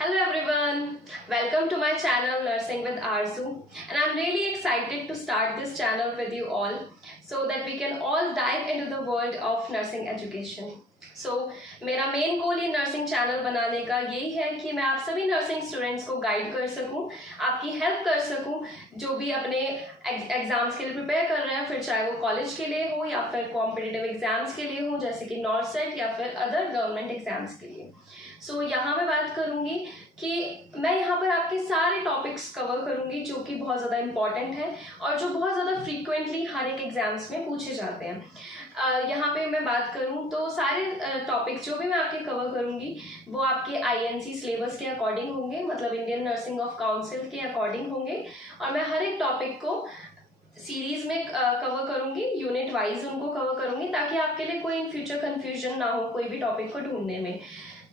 Hello everyone, welcome to my channel Nursing with Arzu, and I'm really excited to start this channel with you all so that we can all dive into the world of nursing education. मेरा main goal ये nursing channel बनाने का यही है कि मैं आप सभी नर्सिंग स्टूडेंट्स को गाइड कर सकूं, आपकी हेल्प कर सकूं, जो भी अपने एग्जाम्स के लिए प्रिपेयर कर रहे हैं, फिर चाहे वो कॉलेज के लिए हो या फिर कॉम्पिटिटिव एग्जाम्स के लिए हो जैसे कि नॉर्सेट या फिर अदर गवर्नमेंट एग्जाम्स के लिए। यहाँ मैं बात करूंगी कि मैं यहाँ पर आपके सारे टॉपिक्स कवर करूंगी जो कि बहुत ज़्यादा इम्पॉर्टेंट हैं और जो बहुत ज़्यादा फ्रीक्वेंटली हर एक एग्जाम्स में पूछे जाते हैं। यहाँ पे मैं बात करूँ तो सारे टॉपिक्स जो भी मैं आपके कवर करूँगी वो आपके INC सिलेबस के अकॉर्डिंग होंगे, मतलब इंडियन नर्सिंग ऑफ काउंसिल के अकॉर्डिंग होंगे, और मैं हर एक टॉपिक को सीरीज में कवर करूँगी, यूनिट वाइज उनको कवर करूँगी ताकि आपके लिए कोई इन फ्यूचर कन्फ्यूजन ना हो कोई भी टॉपिक को ढूंढने में।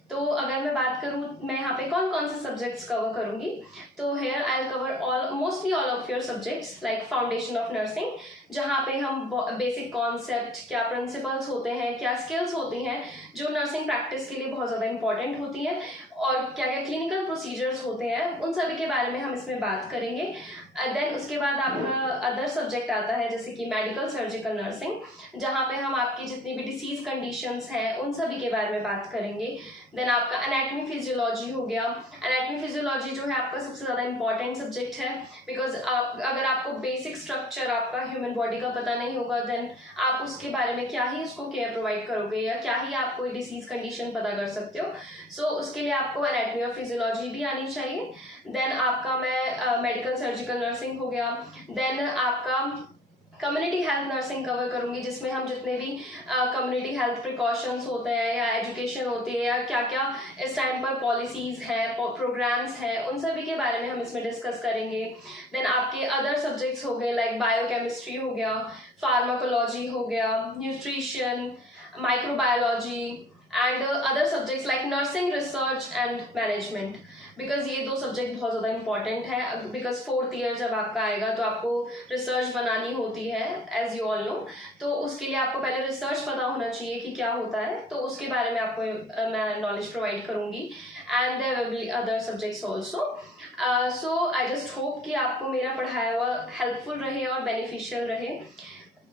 तो अगर मैं बात करूँ मैं यहाँ पे कौन कौन से सब्जेक्ट्स कवर करूँगी, तो here I will cover mostly all of your subjects like foundation of nursing, जहाँ पे हम बेसिक कॉन्सेप्ट, क्या प्रिंसिपल्स होते हैं, क्या स्किल्स होती हैं जो नर्सिंग प्रैक्टिस के लिए बहुत ज़्यादा इंपॉर्टेंट होती हैं, और क्या क्या क्लिनिकल प्रोसीजर्स होते हैं, उन सभी के बारे में हम इसमें बात करेंगे। देन उसके बाद आपका अदर सब्जेक्ट आता है जैसे कि मेडिकल सर्जिकल नर्सिंग, जहाँ पे हम आपकी जितनी भी डिसीज कंडीशंस हैं उन सभी के बारे में बात करेंगे। देन आपका एनाटमी फिजियोलॉजी हो गया। एनाटमी फिजियोलॉजी जो है आपका सबसे ज़्यादा इंपॉर्टेंट सब्जेक्ट है, बिकॉज अगर आपको बेसिक स्ट्रक्चर आपका ह्यूमन बॉडी का पता नहीं होगा देन आप उसके बारे में क्या ही उसको केयर प्रोवाइड करोगे या क्या ही आप कोई डिसीज कंडीशन पता कर सकते हो। उसके लिए आपको एनाटमी और फिजियोलॉजी भी आनी चाहिए। देन आपका मैं मेडिकल सर्जिकल नर्सिंग हो गया। देन आपका कम्युनिटी हेल्थ नर्सिंग कवर करूंगी, जिसमें हम जितने भी कम्युनिटी हेल्थ प्रिकॉशंस होते हैं या एजुकेशन होती है या क्या क्या इस टाइम पर पॉलिसीज़ हैं, प्रोग्राम्स हैं, उन सभी के बारे में हम इसमें डिस्कस करेंगे। देन आपके अदर सब्जेक्ट्स हो गए लाइक बायोकेमिस्ट्री हो गया, फार्माकोलॉजी हो गया, nutrition, microbiology and other subjects like nursing research and management, because ये दो सब्जेक्ट बहुत ज़्यादा इंपॉर्टेंट है। बिकॉज 4th ईयर जब आपका आएगा तो आपको रिसर्च बनानी होती है एज यू ऑल नो, तो उसके लिए आपको पहले रिसर्च पता होना चाहिए कि क्या होता है, तो उसके बारे में आपको मैं नॉलेज प्रोवाइड करूँगी। And there will be other subjects also. So I just hope कि आपको मेरा पढ़ाया हुआ हेल्पफुल रहे और बेनिफिशियल रहे।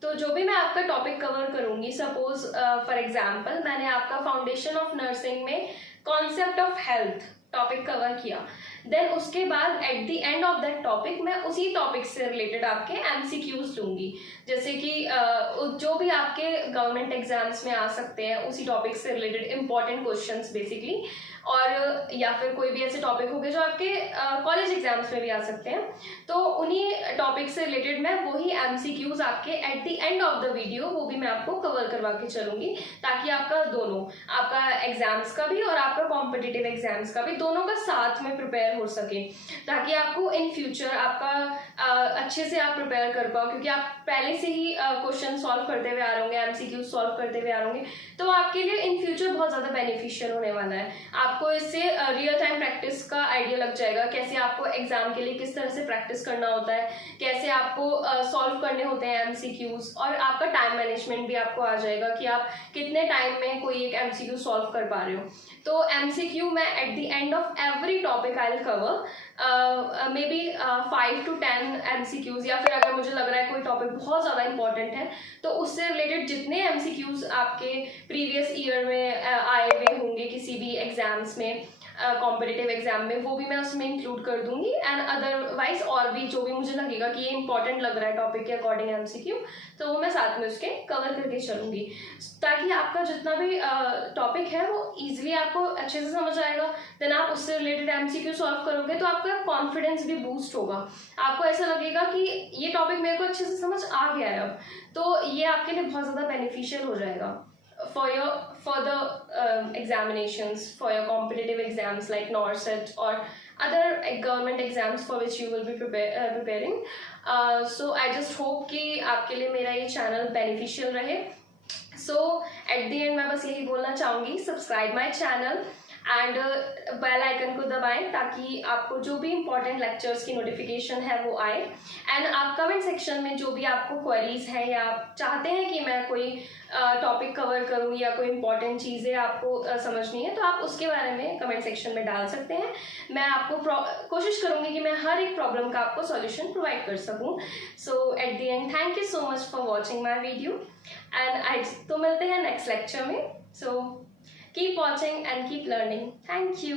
तो जो भी मैं आपका टॉपिक कवर करूँगी, सपोज फॉर एग्जाम्पल मैंने आपका फाउंडेशन ऑफ नर्सिंग में concept of health topic cover किया, देन उसके बाद eight the end of that topic मैं उसी टॉपिक से रिलेटेड आपके MCQs लूँगी, जैसे कि जो भी आपके गवर्नमेंट एग्जाम्स में आ सकते हैं उसी टॉपिक से रिलेटेड इंपॉर्टेंट क्वेश्चंस बेसिकली, और या फिर कोई भी ऐसे टॉपिक हो गए जो आपके कॉलेज एग्जाम्स में भी आ सकते हैं, तो उन्हीं टॉपिक से रिलेटेड मैं वही MCQs आपके eight the end of the video वो भी मैं आपको कवर करवा के चलूँगी, ताकि आपका दोनों, आपका एग्जाम्स का भी और आपका कॉम्पिटिटिव एग्जाम्स का भी, दोनों का साथ में प्रिपेयर हो सके, ताकि आपको इन फ्यूचर आपका अच्छे से आप प्रिपेयर कर पाओ, क्योंकि आप पहले से ही क्वेश्चन सॉल्व करते हुए आ रहे होंगे, MCQs सॉल्व करते हुए आ रहे होंगे, तो आपके लिए इन फ्यूचर बहुत ज़्यादा बेनिफिशियल होने वाला है। आपको इससे रियल टाइम प्रैक्टिस का आइडिया लग जाएगा, कैसे आपको एग्जाम के लिए किस तरह से प्रैक्टिस करना होता है, कैसे आपको सॉल्व करने होते हैं MCQs, और आपका टाइम मैनेजमेंट भी आपको आ जाएगा कि आप कितने टाइम में कोई एक MCQ सॉल्व कर पा रहे हो। तो MCQ मैं eight the end of every topic I will cover may be 5 to 10 MCQs, या फिर अगर मुझे लग रहा है कोई टॉपिक बहुत ज़्यादा इंपॉर्टेंट है तो उससे रिलेटेड जितने MCQs आपके प्रीवियस ईयर में आए हुए होंगे किसी भी एग्जाम्स में, कॉम्पिटिटिव एग्जाम में, वो भी मैं उसमें इंक्लूड कर दूंगी। एंड अदरवाइज और भी जो भी मुझे लगेगा कि ये इंपॉर्टेंट लग रहा है टॉपिक के अकॉर्डिंग MCQ, तो वो मैं साथ में उसके कवर करके चलूंगी, ताकि आपका जितना भी टॉपिक है वो ईजिली आपको अच्छे से समझ आएगा। देन आप उससे रिलेटेड MCQ सॉल्व करोगे तो आपका कॉन्फिडेंस भी बूस्ट होगा, आपको ऐसा लगेगा कि ये टॉपिक मेरे को अच्छे से समझ आ गया है अब, तो ये आपके लिए बहुत ज़्यादा बेनिफिशियल हो जाएगा for the examinations, for your competitive exams like NORCET or other government exams for which you will be preparing. So I just hope कि आपके लिए मेरा ये चैनल बेनिफिशियल रहे। So at the end मैं बस यही बोलना चाहूँगी, subscribe my channel and bell icon को दबाएं ताकि आपको जो भी इम्पोर्टेंट लेक्चर्स की नोटिफिकेशन है वो आए। एंड आप कमेंट सेक्शन में जो भी आपको क्वेरीज हैं या आप चाहते हैं कि मैं कोई टॉपिक कवर करूं या कोई इम्पोर्टेंट चीज़ें आपको समझनी है तो आप उसके बारे में कमेंट सेक्शन में डाल सकते हैं। मैं आपको कोशिश करूंगी कि मैं हर एक प्रॉब्लम का आपको सॉल्यूशन प्रोवाइड कर सकूं। So at the end thank you so much for watching my video and तो मिलते हैं नेक्स्ट लेक्चर में। So keep watching and keep learning. Thank you.